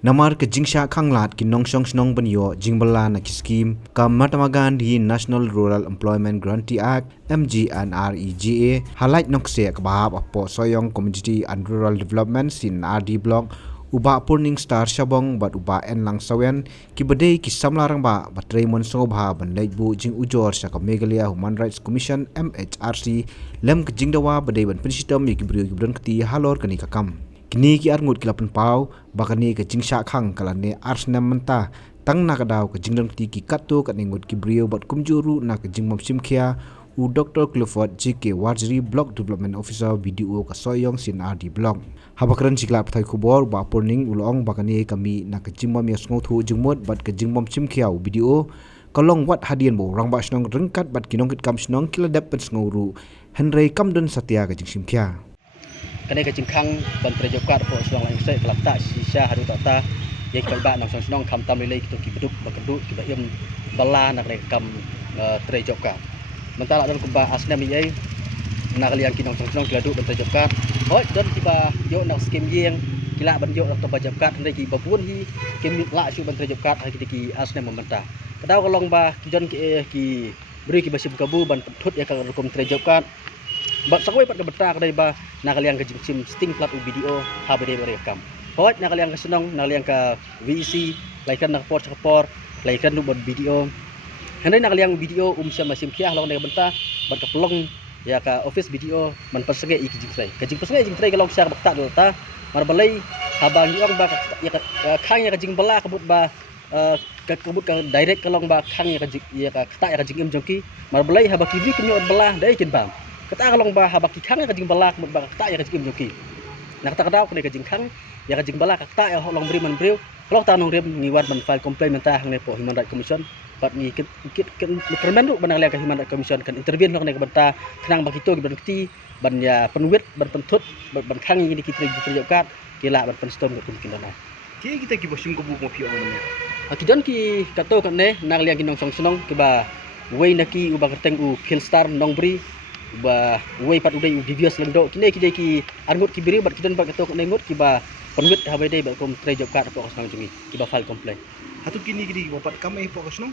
Namar ke jingsha khanglat ki nongsong snong banyo jingbala na ki scheme ka Mahatma Gandhi National Rural Employment Guarantee Act MGNREGA halait nokse ka bahab apo soyong community and rural development sin RD block uba purning star shabong bat uba en lang sawen ki badai ki samlarang ba batrei mon songobha ban lebu jing ujor sa ka Meghalaya Human Rights Commission MHRC lem ke jingdawa badai ban pensitam ki brio ki bran kti halor kani kakam kini ki arngut kilapan pau bakani ke jingsha khang kalane arsnam menta tang na kadaw ke jingdan kti ki katto ka ningut ki brio bat kumjuru na ke jingmam simkhia u Dr. Clifford JK Warjri Block Development Officer BDO ka soyong sin RD Block habakran sikla pathai kubor ba purning ulong bakani kami na ke jingmam yasngo thu jingmot bat ke jingmam simkhia u BDO kalong wat hadian bo rangba snong rengkat bat kinong kit kam snong kiladap pen sngoru Henry Kamdon Satya ka jing simkhia kene ke jingkhang ban prejokat po suang lang se kelap tak sisa hadu tak ta ye ka ba nang song kham tam le ki ki beduk ba keduk ki ba yem bala nak le kam prejokat mentala don kumba asnam ye nak liang ki nang song keladu ban prejokat hoi don ki ba yo nak skim yeng kila ban yo nak prejokat ndai ki babun hi kim la su ban prejokat ha ki asnam mentah kadaw kalong ba ki don ki beri ki basim kabu ban thut ya ka rukum prejokat bat sakoi pat beta kadai ba nakaliang ke jingsim sting plat UBDO habede berekam hot nakaliang ke senong nakaliang ke VEC laikan nak por laikan nu bot BDO handai nakaliang BDO sama simkiah long nek benta bat ke pelong ya ka office BDO man persege iki jingtrai ke jing persege jingtrai kalong syar bakta delta mar balai habang yong ba ya khang ya ke jing bala kebut ba kebut ka direct kalong ba khang ya ka kta ya ke jing jongki mar balai habaki bi kenyo bala dai kin bang kata kalong bah habaki khang ka jing balak mut ba kata ya ka jing joki nak ta kadaw kene ka jing khang ya ka jing balak kata ya long beri man breu long ta nong rem ngiwat ban file complaint mentah ne po Human Rights Commission pat ni kit kermen ru banang le ka Human Rights Commission kan intervene long ne ka benta kenang bakito ki ban kti ban ya penwit ban pentut ban khang ni ki terjokat kila ban penstom ko kin dana ki kita ki bosim ko bu mo pi on ne akidon ki kato kan ne nak liang ki nong song sonong ki ba wei naki u ba kerteng u Killstar nong beri ba way pat udai divias lendo kini ki arngut ki biri bat kidon bat ketok nengut ki ba penwit ha dai ba kom tre job card po kasang jungi ki ba file complaint hatu kini ki bopat kamai po kasnong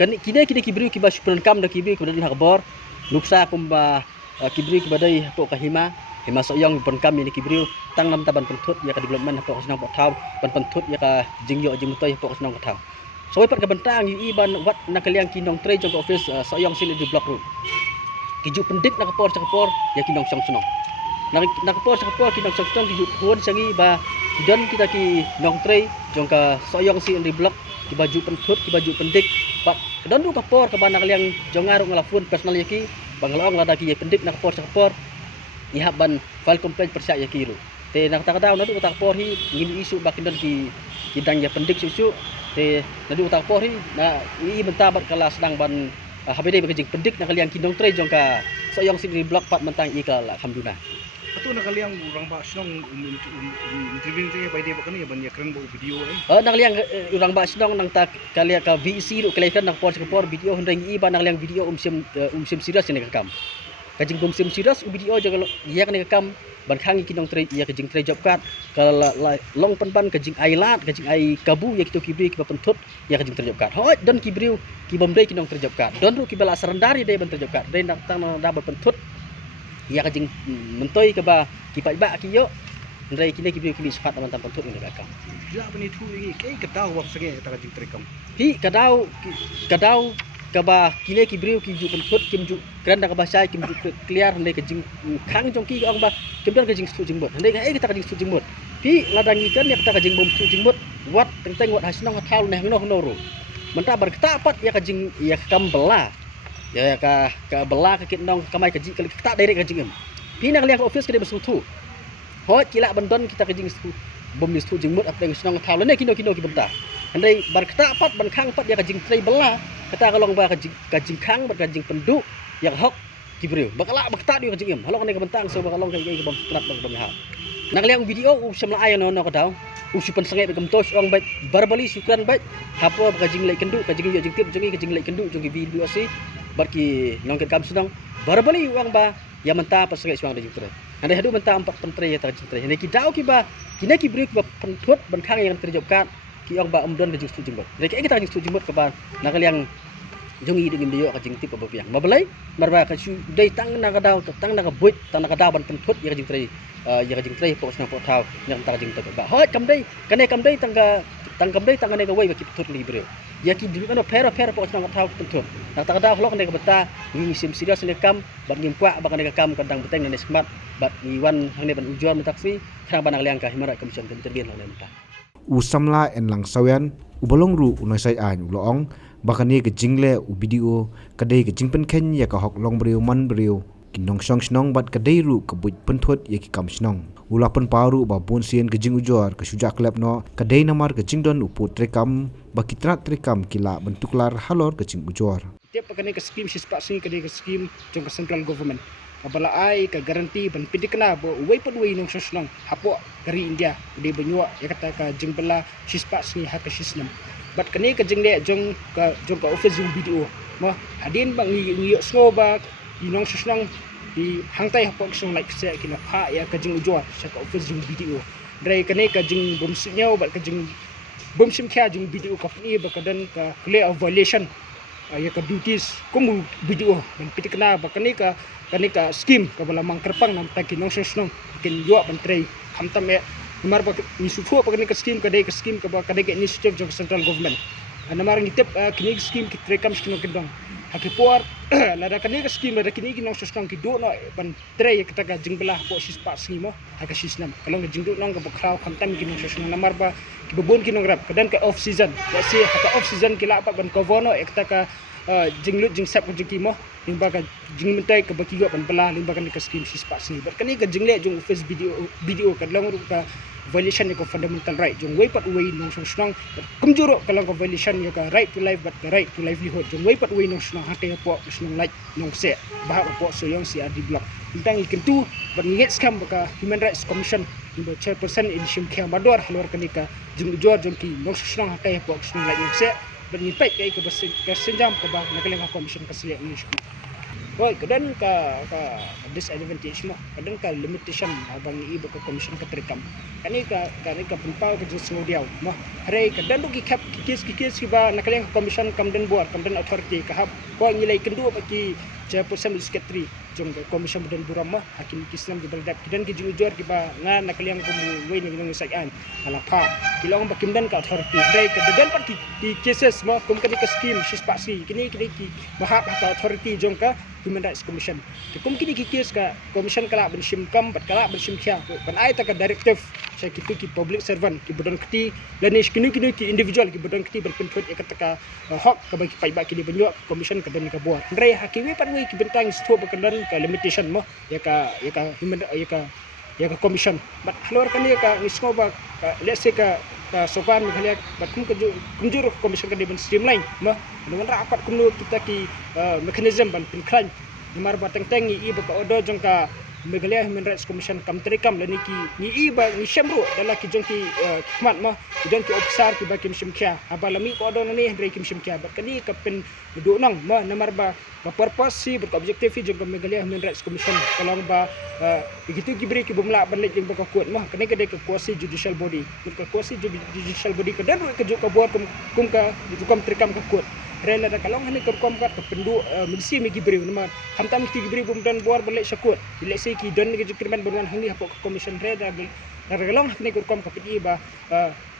kan kini ki biri ki ba supran kam da ki biri kemudian ha bor luksa kum ba ki biri ki ba dai po ka hima soyong pon kam ni ki biri tang nam taban pentut ya ka development po kasang po thau ban pentut ya ka jingyo jingmutoi po kasang po thau so pat ka bentang yu iban wat nakaliang kinong tre jong office soyong sin di block room kiju pendik nak por ya kinong song sonong nak por kinong song sonong kiju huon sangi ba don kita ki nong tre jong ka soyong si di blok ki baju pentut ki baju pendik pat don du ka por ka banak liang jong ngaru ngalafun personal yaki bangalong lada ki pendik nak por iha ban file complaint persa yaki ru te nak ta daw nadu tak por hi ngin isu bakin don ki kidang ya pendik susu te nadu tak por hi na i mentabat kala sedang ban habede bekejing pendik nak liang kinong tre jong ka soyong sin blok pat mentang ikal alhamdulillah atu nakaliang urang ba snong intervene te by day ba kani ban ya kren bo video ai nak liang urang ba snong nang ta kalia ka VEC ru kelaikan nak por video hendang iba nak liang video umsim serius ni kakam kajing umsim serius video jong ya kan kakam ban khang kinong tre ya kajing tre job card kala long pan kajing ailat kajing ai kabu ya kitu kibri ki pentut ya kajing tre job card hoi don kibriu ki bombre kinong tre job card don ru ki bala serendari dai ban tre job card dai nak tang da ban pentut ya kajing mentoi ke ba ki ba ki yo ndai kini kibriu ki sifat man tam pentut ni kakam ya bani thu ni kai kataw wap sage ta kajing tre kam hi kadaw ka ba kile ki brio ki ju pentut kim ju kran da ka ba sai kim ju clear ndai ka jing khang jong ki ong ba kim don ka jing stu jing bot ndai ka kita ka jing stu jing bot pi ladang ikan ya kita ka jing bom stu jing bot wat teng wat hasnong thal neh no ro menta bar kita pat ya ka jing ya kam bela ya ka bela ka kit nong kamai ka ji ka kita direct ka jing em pi nak liang office ka de besutu hoi kila bandon kita ka jing stu bom ni stu jing bot ap teng snong thal ne kino ki benta ndai bar kita pat ban khang pat ya ka jing trei bela kata kalong ba kajing khang kajing penduk yang hok kibriu bakala bakta di kajing em halong ne ka bentang so bakalong kay bom knap bang ha nakliang video samla ayo no ka daw usupan sangai begam tos ong bait verbally syukran bait hapo kajing lai kendu kajing yo jing tip kajing lai kendu jong video si barki nong kam sedang verbally uang ba ya menta pas segai suang jing tre ande hadu menta empat pentre ya jing tre ne ki dau ki ba kina ki beri ki ba penthut ban khang yang terjop kat ki ong ba umdon ke jing stu jing bot ne ki kita jing stu jing bot ka ba nak liang jungi dengan dia ka jing tip ba biang mabalai marba ka su dei tang na ka dau tang na ka buit tang na ka dau ban penthut ya jing tre ya jing tre po sna po thau yang tar jing tok ba hot kam dei kane kam dei tang kam dei tang ne ka wei ba ki penthut li beri ya ki du kana pera po sna ka thau penthut nak ta ka dau hlok ne ka beta ni sim serius ne kam ban ngimpa ba ka kam kadang beteng ne smart bat ni wan hang ne ban ujuan taksi khang ban liang ka himara commission kan terbien lang ne Usamla en lang sawian ubalong ru unai sai an uloong bakani ke jingle u video kadai ke jingpen ken ya ka hok long brio man brio kinong song snong bat kadai ru ke buit penthut ya ki kam snong ula pen paru ba bon sien ke jing ujor ke suja klep no kadai namar ke jingdon uput rekam bakitrat rekam kila bentuklar halor ke jing ujor tiap pakane ke skim sispa sing kadai ke skim jong ke central government abala ai ka garanti ban pidikna bo wei padwei nong sosnong hapo dari India di benua ya kata ka jingbala sispa sing ha ka sisnam bat kani ka jingle jong ka office yung video mo hadin bang ngi sngo ba inong sosnong di hangtai hapo song like se kina pha ya ka jing ujor sa ka office yung video drai kani ka jing bom sinyo bat ka jing bom sim kha jing video ka ni ba ka dan ka clear of violation ya ka duties kumu video ban pitikna ba kani ka skim ka bala mang kerpang nam ta kinong sosnong kin yo ban trei hamtam e mar ba ni sufu pa kani ka skim ka ba kadai ka initiative jong central government anamar ngitep kini skim ki trekam skino kendong hakipor lada kani ka skim lada kini kinong sosnong ki do no ban trei ka taga jingbelah po sispa simo ha ka sisnam kalong ka jingdo nong ka bakraw hamtam kinong sosnong namar ba ki bobon kinong rap kadan ka off season ya si ha off season kila pa ban kovono ekta ka jinglut jing sap jing kimo limba ka jing mentai ka baki yo ban bala limba kan ka skim sispa sini ber kani ka jingle jung face video ka long ka violation ko fundamental right jung way pat way nong snong kumjuro ka lang ka violation ya ka right to life but ka right to livelihood jung way pat way nong snong hate po snong like nong se bah po so yung si adi block tentang ikan tu ban ngit scam ka human rights commission limba chairperson in shim kya mador halor kani ka jung jor jung ki nong snong hate po snong like nong se bernipai kai ke bersenjam ke bah nakaling commission kasih ni semua. Oi, kadang ka disadvantage mo, kadang ka limitation abang ibu ke commission ka terekam. Kani ka penpau ke jenis ngodiau. Mo, hari kadang lu kikap kikis ba nakaling commission kamden board kamden authority kahap ko ngilai kendu bagi chairperson secretary jong commission badan burama hakim kislam di baldak kidan ki jujur ki ba nga nakaliang ko way ni nang sayan alapa kilong bakimdan ka authority dai ka dagan pat di cases mo kum kani ka scheme sispa si kini ki mahap ka authority jong ka human rights commission kum kini ki case ka commission kala ban simkam bat kala ban simkhya ban ai ta ka directive sa ki public servant ki badan kiti lanish kini ki individual ki badan kiti berpenthut ya kata hak ka bagi pai ba kini banyu commission ka dan ka buat ndai hakiwi pat we ki bentang sto bakandan ka limitation mo ya ka human ya ka commission but halor kani ka ismo ba let's say ka sopan misalnya bat kumjur commission ka diben streamline mo dengan rapat kumno kita ki mechanism ban pinkran nimar batang tangi i ba ka odo jong ka Meghalaya Human Rights Commission kam terikam lani ki ni iba ni syamru dala ki jong ki khmat ma jong ki officer ki ba kim simkhya abalami ko adon ni ndre kim simkhya bat kani ka pen do nang ma namar ba purpose si ber objective jong Meghalaya Human Rights Commission kalong ba begitu ki beri ki bumla balik jong ba kuat ma kani ka de ka kuasi judicial body ka kuasi judicial body ka dan ka jo ka buat kum ka terikam ka kuat rela da kalong hani kerkom kat pendu misi mi gibri nama hamtam ki gibri bum dan buar balik sakut dilek se ki don ki krimen berwan hani hapok commission reda da kalong hani kerkom ka pidi ba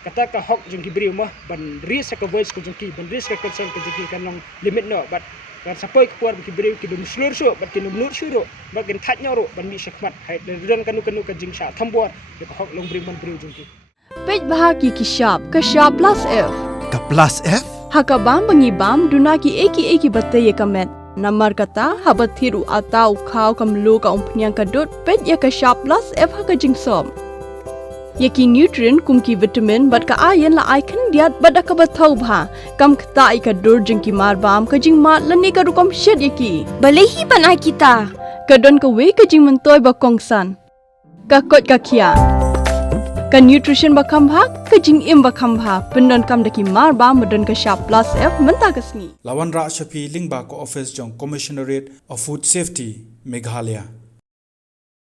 kata ka hok jong gibri mah ban risk ka voice ko jong ki ban risk ka concern ko jong ki kanong limit no but kan sapoi ke puar gibri ki dum slur so bat ki dum nur suro bat ken that nyoro ban mi sakmat hai dan kanu ka jing sha thambor ka hok long bri man bri jong ki pej bahaki ki shop ka shop plus f ka plus f Hakabam bangibam dunaki eki batay kamet. Namar kata habat thiru atau kau kamlu ka umpnyang kadut pet ya ka shop plus f haka jingsom. Yaki nutrient kumki vitamin bat ka iron la icon diat bat ka bathau bha kam kta ka dur jingki marbam ka jing mat lani ka rukom shed yaki. Balehi banai kita. Kadon ka we ka jing mentoy ba kongsan. Ka kot ka kia. Ka nutrition bakam bha ka jing im bakam bha pendon kam daki mar ba modon ka shop plus f menta kasni lawan ra shapi lingba ko office jong commissionerate of food safety Meghalaya